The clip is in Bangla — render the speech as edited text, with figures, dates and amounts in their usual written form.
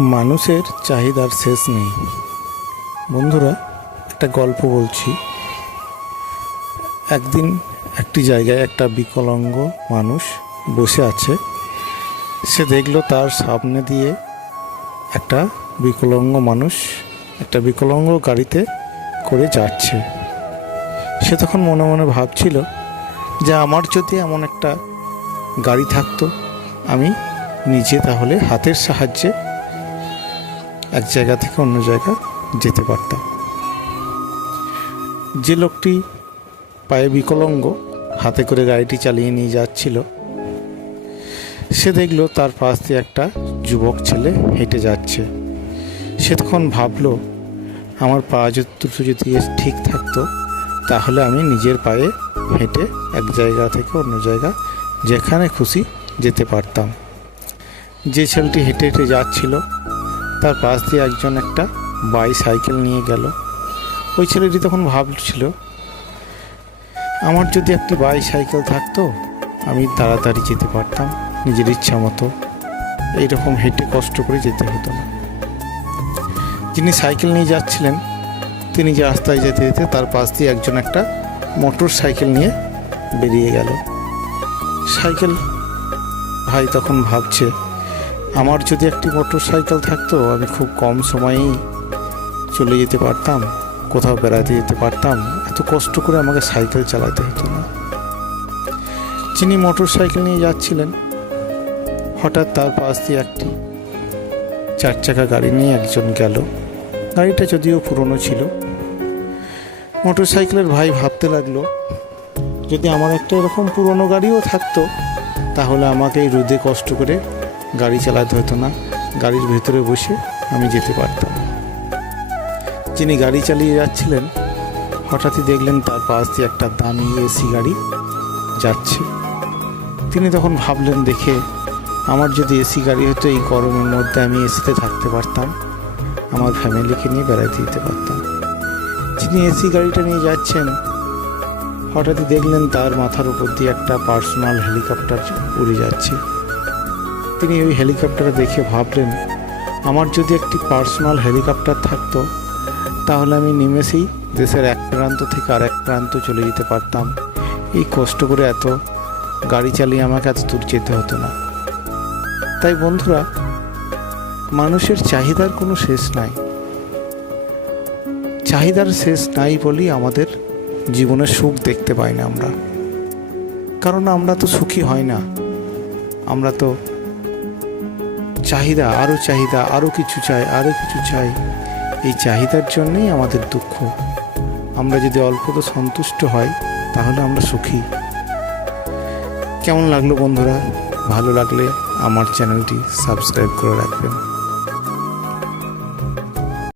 মানুষের চাহিদার শেষ নেই। বন্ধুরা, একটা গল্প বলছি। একদিন একটি জায়গায় একটা বিকলাঙ্গ মানুষ বসে আছে। সে দেখলো তার সামনে দিয়ে একটা বিকলাঙ্গ মানুষ একটা বিকলাঙ্গ গাড়িতে করে যাচ্ছে। সে তখন মনে মনে ভাবছিল যে আমার যদি এমন একটা গাড়ি থাকতো, আমি নিজে তাহলে হাতের সাহায্যে এক জায়গা থেকে অন্য জায়গা যেতে পারতাম। যে লোকটি পায়ে বিকলাঙ্গ হাতে করে গাড়িটি চালিয়ে নিয়ে যাচ্ছিল, সে দেখলো তার পাশ দিয়ে একটা যুবক ছেলে হেঁটে যাচ্ছে। সে তখন ভাবলো, আমার পা দুটো যদি ঠিক থাকতো তাহলে আমি নিজের পায়ে হেঁটে এক জায়গা থেকে অন্য জায়গা যেখানে খুশি যেতে পারতাম। যে ছেলেটি হেঁটে হেঁটে যাচ্ছিল তার পাশ দিয়ে একজন একটা বাইসাইকেল নিয়ে গেল। ওই ছেলেটি তখন ভাবছিল, আমার যদি একটি বাইসাইকেল থাকতো আমি তাড়াতাড়ি যেতে পারতাম নিজের ইচ্ছা মতো, এইরকম হেঁটে কষ্ট করে যেতে হতো না। যিনি সাইকেল নিয়ে যাচ্ছিলেন তিনি যে রাস্তায় যেতে যেতে তার পাশ দিয়ে একজন একটা মোটর সাইকেল নিয়ে বেরিয়ে গেল। সাইকেল ভাই তখন ভাবছে, আমার যদি একটি মোটর সাইকেল থাকতো আমি খুব কম সময়েই চলে যেতে পারতাম, কোথাও বেড়াতে যেতে পারতাম, এত কষ্ট করে আমাকে সাইকেল চালাতে হতো না। যিনি মোটর সাইকেল নিয়ে যাচ্ছিলেন, হঠাৎ তার পাশ দিয়ে একটি 4 চাকা গাড়ি নিয়ে একজন গেল। গাড়িটা যদিও পুরনো ছিল। মোটর সাইকেলের ভাই ভাবতে লাগলো, যদি আমার একটা এরকম পুরনো গাড়িও থাকতো তাহলে আমাকে এই রোদে কষ্ট করে গাড়ি চালাতে হতো না, গাড়ির ভেতরে বসে আমি যেতে পারতাম। যিনি গাড়ি চালিয়ে যাচ্ছিলেন হঠাৎই দেখলেন তার পাশ দিয়ে একটা দামি এসি গাড়ি যাচ্ছে। তিনি তখন ভাবলেন, দেখে আমার যদি এসি গাড়ি হতো এই গরমের মধ্যে আমি এসিতে থাকতে পারতাম, আমার ফ্যামিলিকে নিয়ে বেড়াতে যেতে পারতাম। যিনি এসি গাড়িটা নিয়ে যাচ্ছেন হঠাৎই দেখলেন তার মাথার উপর দিয়ে একটা পার্সোনাল হেলিকপ্টার উড়ে যাচ্ছে। তিনি ওই হেলিকপ্টারে দেখে ভাবলেন, আমার যদি একটি পার্সোনাল হেলিকপ্টার থাকতো তাহলে আমি নিমেষেই দেশের এক প্রান্ত থেকে আর এক প্রান্ত চলে যেতে পারতাম, এই কষ্ট করে এত গাড়ি চালিয়ে আমাকে এত দূর যেতে হতো না। তাই বন্ধুরা, মানুষের চাহিদার কোনো শেষ নাই। চাহিদার শেষ নাই বলেই আমাদের জীবনে সুখ দেখতে পাই না আমরা। কারণ আমরা তো সুখী হয় না, আমরা তো চাহিদা, আরও কিছু চাই, আরও কিছু চাই। এই চাহিদার জন্যেই আমাদের দুঃখ। আমরা যদি অল্পতে সন্তুষ্ট হয় তাহলে আমরা সুখী। কেমন লাগলো বন্ধুরা? ভালো লাগলে আমার চ্যানেলটি সাবস্ক্রাইব করে রাখবেন।